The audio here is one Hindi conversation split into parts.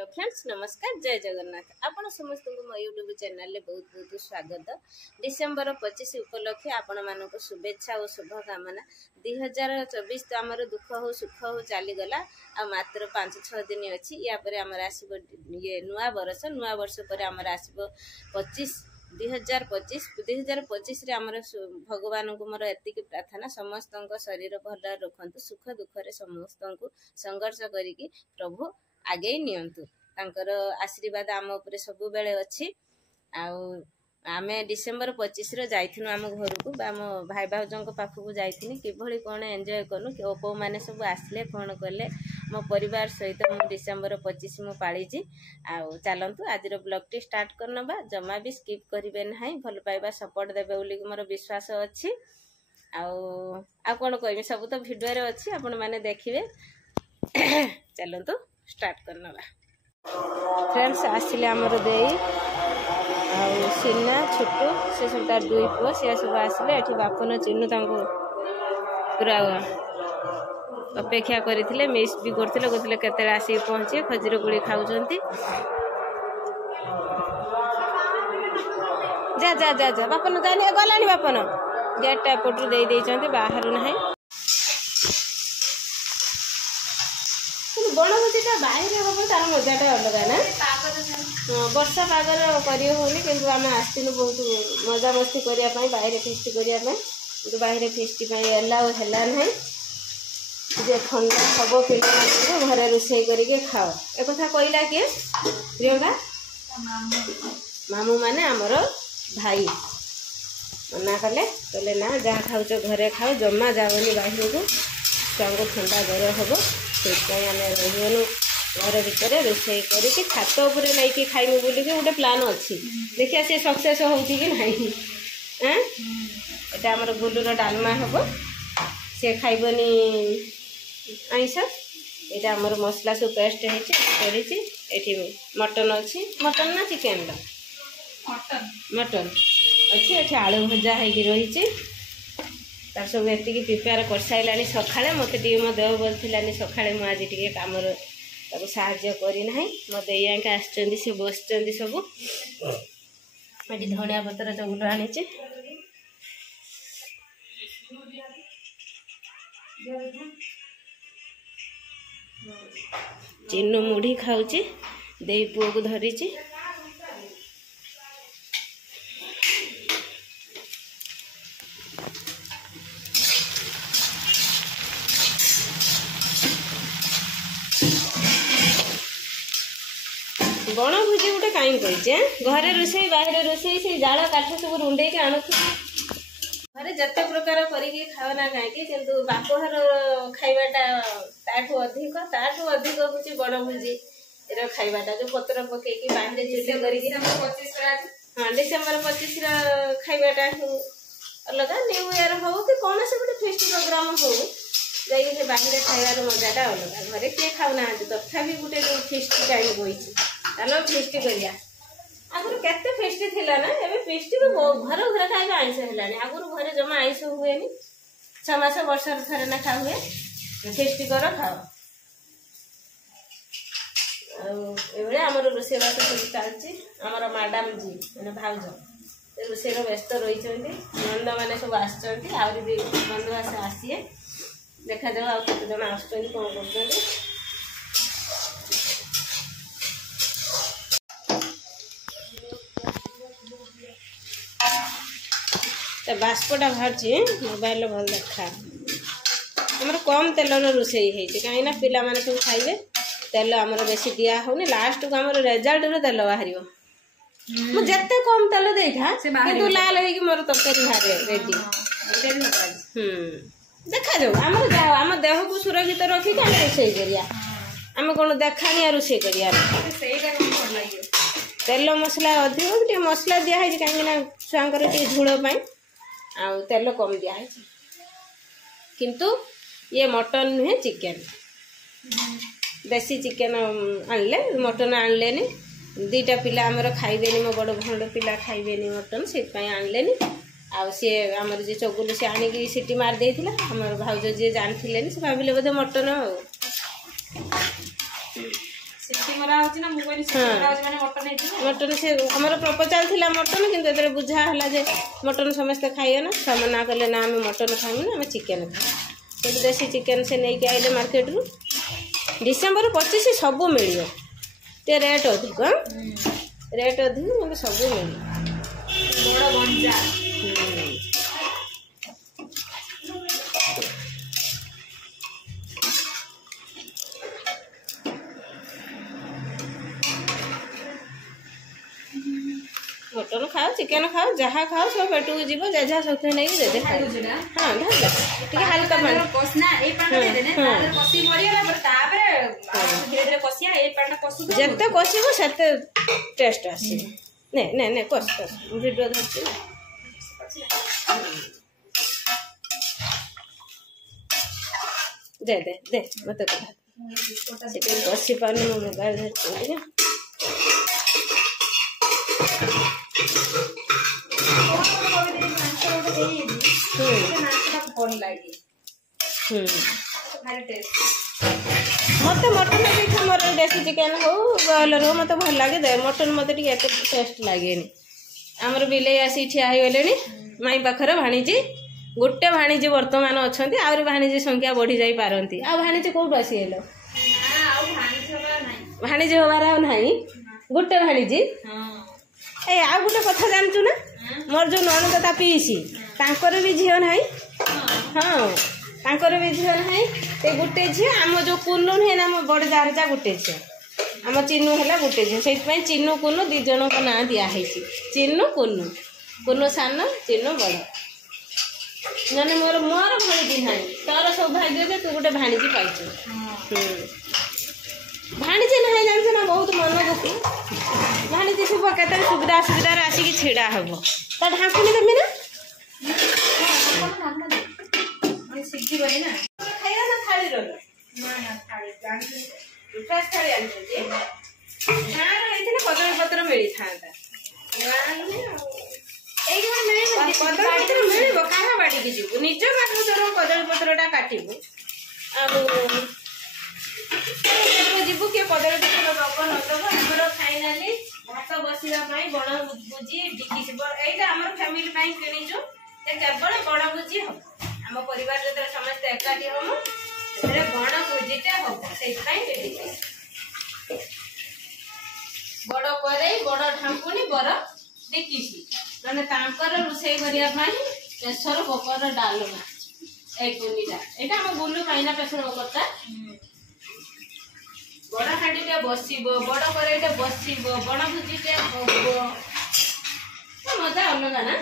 हेलो फ्रेंड्स नमस्कार जय जगन्नाथ आपण समस्त मो यूट्यूब चैनल में बहुत बहुत स्वागत। डिसेम्बर 25 उपलक्षे आपण मानक शुभेच्छा और शुभकामना। 2024 तो आमर दुख हो सुख हो चलीगला आ मात्र 5-6 दिन अच्छी या आमर आसब ये नुआ वर्ष पर आमर आसब 2025 रे आमर भगवान को मोर एति प्रार्थना समस्त शरीर भल रखतु सुख दुख समस्त को संघर्ष करिकी प्रभु आगे नियंतु तांकर आशीर्वाद आम उपरे सब बेले अच्छी। आमे डिसेम्बर 25 रो जाइथिनु आम घर को आम भाई भाउजों पाखक जाइथिनि किभली कोन एंजॉय कनु को माने सब आसले कोन कले मो परिवार सहित मु डिसेम्बर 25 मु पाळीची। चलंतु आज ब्लॉग टी स्टार्ट करनबा जमा भी स्किप करिवे नाही भल पाइबा सपोर्ट देबे बोली मोर विश्वास अछि। आ कोन कहबी सब तो वीडियो रे अछि आपण माने देखिबे। चलंतु स्टार्ट करना फ्रेंड्स आसिले आमर दे सिन्ना छोटू से सब तार दुई पुओ सी सब आसिले एठी बापन चिन्नू तांको पूरा अपेक्षा करथिले मिस भी करथिले कहथिले केते आसी पहुंचे खजूर गुड़ी खाउचंती। जा जा जा जा बापन जानी गलानी बापन गेट टा पटु दे देइचंती बाहर नाही। बनभोजीटा बाहर हम तार मजाटा अलग ना वर्षा पागर करनी कि आम आसलु बहुत मजा मस्ती करने बाहर फेस्ट करने कि बाहर फेस्ट एलाउ है ना जे ठंडा हम पे घरे रोषे करके खाओ एक कथा कहला किए प्रियंका मामू माने आमर भाई मना कले कहले ना जहाँ खाऊच घरे खाओ जमा जाओनी बाहर को छुआ को ठंडा जर हम से रहीगलु घर भितर रोषे करके छात उपर नहीं खाइबू बोली गोटे प्लान अच्छी देखिए सी सक्सेस हो कि नहीं। एटा आमर गुलूर डालमा हम सी खाइबनी आइस यहाँ आमर मसला सब पेस्ट होती ये मटन अच्छी मटन ना चिकेन मटन अच्छी ये आलू भजा हो रही तार सब एति प्रिपेयर कर सारे सकाଳେ मत मो देह भल थी सकाଳେ मुझे टी कम साहाଯ୍य करना मो देया आसि बस सब ये धनिया पतर चगुल आनी चिन्नू मुढ़ी खाऊची दे पुओ को धरी बनभोजी गोटे कहीं कही घरे रोषे बाहर रोषे से जाल काठ सब रुंडे आणु घरे जते प्रकार करके खाओ ना कहीं किंतु बापघर खाइबाटा ताठू अधिक हूँ बनभोजी खाइबाटा जो पत्र पकईकि बाहर चुली कर हाँ डिसेम्बर 25 खाइबाटा अलग न्यू ईयर हो कि कौन से गोटे फेस्ट प्रोग्राम हो जाइए बाहर खाइबार मजाटा अलग घरे किए खाऊना तथापि गोटे जो फेस्ट टाइम बही चलो फेस्ट करिया आगुरी केते फेस्ट थिला ना एबे फेस्ट भी घर घर खाइबा आइस हेलानी आगुरी घरे जमा आइस हुएनी 6 मास वर्ष थरे ना खा हुए फेस्ट कर खाओ एबे हमर रोसे बात सब चलची हमर मैडम जी माने भाउज ते रोसे रो व्यस्त रही छथि नंद माने सब आछथि आउरी भी बंधु आसिए देखा जाओ आ कते जन आछथि कोन करछथि। बाष्पटा बाहर मोबाइल भल देखा आमर कम तेल रोषे कहीं पिला माने सब खाइबे तेल आमर बेसी दिया होनी लास्ट को आमर रिजल्ट रे तेल बाहर मु जत्ते कम तेल दे था किंतु लाल होई मोर तरकारी बाहर रेडी देखा जाऊ आमर जाओ आम देह को सुरक्षित रखी के रोषे करिया आम कौन देखानिया रोषे करिया तेल मसला अधिक टे मसला दिया कहीं छुआंकर टे झोल पाई आउ तेल कम दिया है किंतु ये मटन नुहे चिकेन देसी चिकेन आनले मटन आनलेनी दीटा पिला आमर खाइबेनी मो बड़ भंड पिला खाइबेनी मटन से आनलेनी आउ सी आमर जे चगुल से आनिकी सीटी मार देथिला हमर भाउज जे जानथिलेनी से भाबिले बोधे मटन हो सीटी मटन से आमर प्रपोजाल थिला मटन किंतु एतरे बुझा हला जे मटन समस्त खाइए ना सब ना कले ना आम मटन खाइमु ना आम चिकेन खाइमु तो देसी चिकेन से नहीं के आइले मार्केट रु डिसेंबर 25 सब मिलियो ते रेट अधिक मतलब सब मिलियो बड़ बंजा मटन खाओ चिकेन खाओ जहाँ खाओ सब पेट को जीव जेजा सौखे नहीं दे खाओ हाँ ठीक हल्का पानी कसना ए पानी दे देने तार कसी मरियला पर ताबरे धीरे धीरे कसिया ए पानी कसु जत्ते कसिबो सेते टेस्ट आसी ने कस वीडियो धरछि दे मत कथा सेते कसी पानी में मोबाइल धरछि मत मटन देखा मोर देसी चिकेन हो बॉयलर हो मत भल लगे दे मटन मत टेस्ट लगे आमर बिले आसी ठिया होगले माई पाखर भाणीजी गोटे भाणीजी वर्तमान अच्छा आहरी भाणीजी संख्या बढ़ी जाई पारती आ भाणीजी कौटू आसीगल भाणीजी हबार आ नहीं गोटे भाणीजी ए आ गोटे कथा जानचु ना मोर जो ननद ता पीसी तांकर भी झील ना हाँ तांकर भी झील ना ते गोटे झी आम जो कुनु है ना बड़ जार जा गोटे झी आम चिन्नू है गोटे झी से चिन्नू कुनु दी जन को ना दिखाई चिन्नू कुनु सान चिन्नू बड़ नने मोर मोर भाणीजी ना तोर सौभाग्य जे तू गोटे भाणीजी पाइछु भाणीजी ना जानछ ना बहुत मन दुख भाणीजी सब केते सुविधा असुविधा आसिक छिड़ा हम ता ढाकुनी देमी ना सिद्धि बनी ना खाइला ना थाली रो ना थाली जान फ्रेश थाली आनते जे गाँ रही कदली पत्र मिली था कदली पत्र मिल क्या बाड़ी की जीव निज बाटू तोर कदली पत्रटा काटबू जीवु किए कदली पत्र दब नदब आमर फाइनाली भात बसवा बण भुजी डिकी यहाँ आम फैमिली किणीचु केवल बण भुजी हम आम परिवार जो समस्त एकाठी हम से बण भुजीटे हम से बड़ कड़े बड़ ढाकुणी बड़ डिकिसी मैंने रोषे करने प्रेसर कुकर डालमा एकुनीटा यहाँ आम बुलू माइना प्रेसर कुकरटा बड़ हांडीटे बस बड़ कड़े बस बण भुजीटे हम मजा अलग ना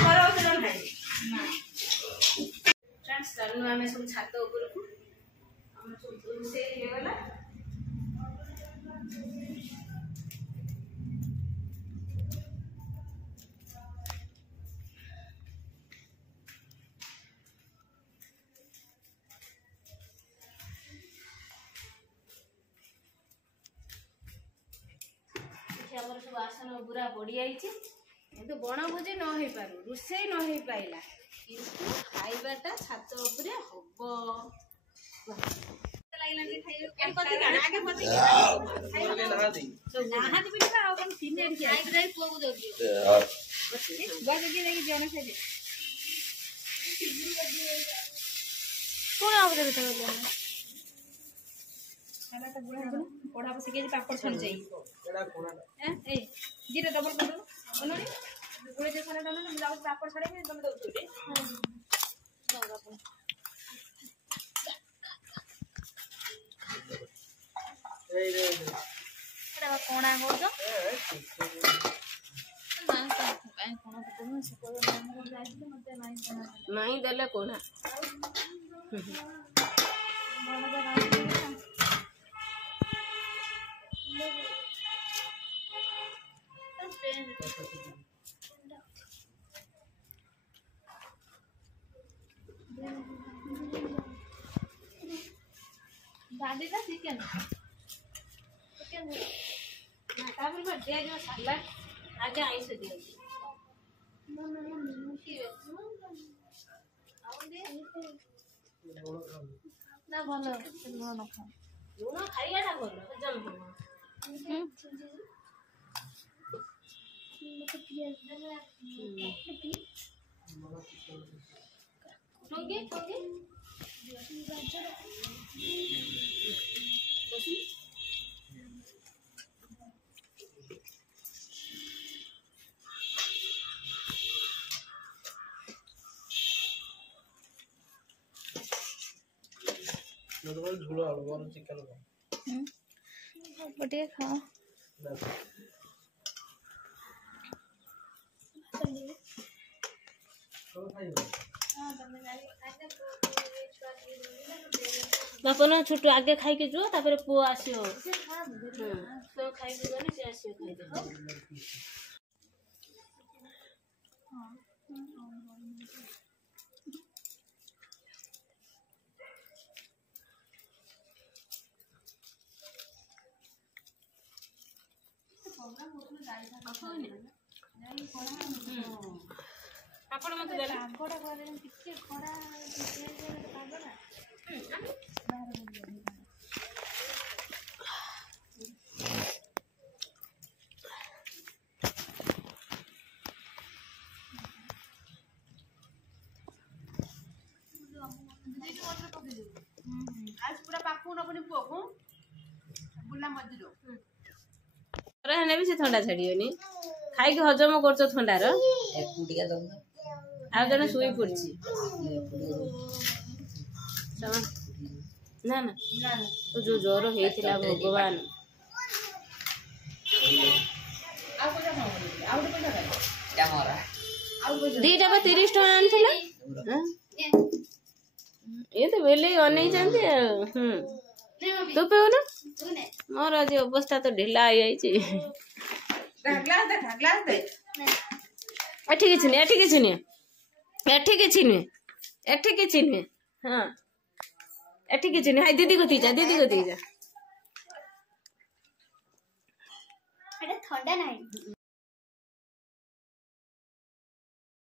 घर ना चालू आम सब छात उपरकू रोषे होगला सब आसन पूरा बढ़ी आई तो बण भोजी न हो पारू रोषे न हो पाइला किंतु खाइबाटा छात उपरे हम पढ़ा बसिके पापड़ छन जाई जीरा डबल कर दो ओनोनी गुळे जे खाना डालो ना पापड़ छड़े में तुम दो छुटे एड़ा कोणा हो जो नहीं देले कोणा दादी का चिकन दिया जो सलाद आगे आईस दिया ना भलो न खा लुण खाइबाटा भल हजम हम टोके टोके झूला और चिकन बटे खाओ बापा ना छोटू आगे खाई के जो तापर पुओ आसियो तो खाई के गने से आसियो खाई दे ଆପଣ ମତେ ଦେଲେ ଆଗଟା ଘରେ ଟିକେ ଖରା आज पूरा पाखु नबनी पुओ को बुला मजिरो ହେଲେ ବି ସେ ଥଣ୍ଡା ଛାଡିବନି ଖାଇକି ହଜମ କରୁଛ ଥଣ୍ଡାର ଆଉ ଜଣେ ଶୋଇ ପଡିଛି ନା ନା ଯୋଉ ଜ୍ୱର ହେଇଥିଲା ଭଗବାନ ଦିଟା ବା 30 ଟଙ୍କା ଆଣିଥିଲା ଏ ତ ବେଲେଇ ଅନେଇଛନ୍ତି ଆଉ ତୁ ପିଉନା ମୋର ଆଜି ଅବସ୍ଥା ତ ଢିଲା ହେଇଯାଇଛି ଏଠି କିଛି ନୁହେଁ ଏଠି କିଛି ନୁହେଁ ଏଠି କିଛି ନୁହେଁ ଏଠି କିଛି ନୁହେଁ ହଁ ଏଠି କିଛି ନୁହେଁ ଦିଦି କତିକି ଯା ଦିଦି କତିକି ଯା ଥଣ୍ଡା ନାହିଁ।